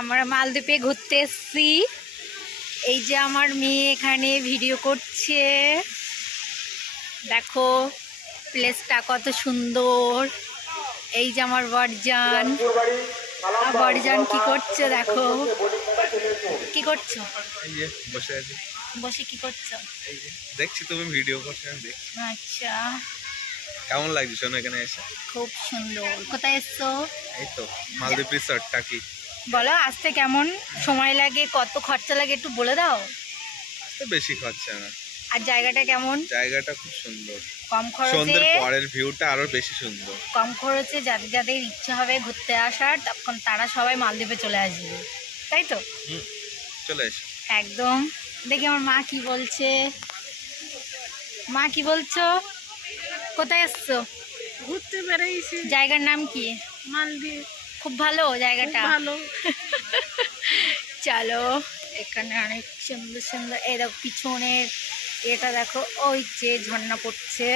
আমরা মালদ্বীপে ঘুরতে এসেছি। এই যে আমার মেয়ে এখানে ভিডিও করছে, দেখো প্লেসটা কত সুন্দর। এই যে আমার বড়জান, বড়জান কি করছে দেখো। কি করছো? এই যে বসে আছি। বসে কি করছো? এই যে দেখছি তুমি ভিডিও করছো, আমি দেখছি। আচ্ছা, কেমন লাগছে শোনো এখানে এসে? খুব সুন্দর। কোথায় এসছো? এই তো মালদ্বীপ রিসর্ট। টাকি বলো আসতে কেমন সময় লাগে, কত খরচা লাগে একটু বলে দাও। তো বেশি খরচা না, আর জায়গাটা কেমন? জায়গাটা খুব সুন্দর। কম খরচে, সন্ধ্যের পরের ভিউটা আরো বেশি সুন্দর। কম খরচে যাদের যাদের ইচ্ছা হবে ঘুরতে আসার, তখন তারা সবাই মালদ্বীপে চলে আসবে, তাই তো? চলে এসো। একদম। দেখি আমার মা কি বলছে। মা কি বলছো? কোথায় এসছো? ঘুরতে বেড়াইছি জায়গার নাম কি? মালদ্বীপ। খুব ভালো জায়গাটা। ভালো। চলো, এখানে অনেক সুন্দর সুন্দর, এই দেখো পিছনের এটা দেখো, ওই যে ঝর্ণা পড়ছে।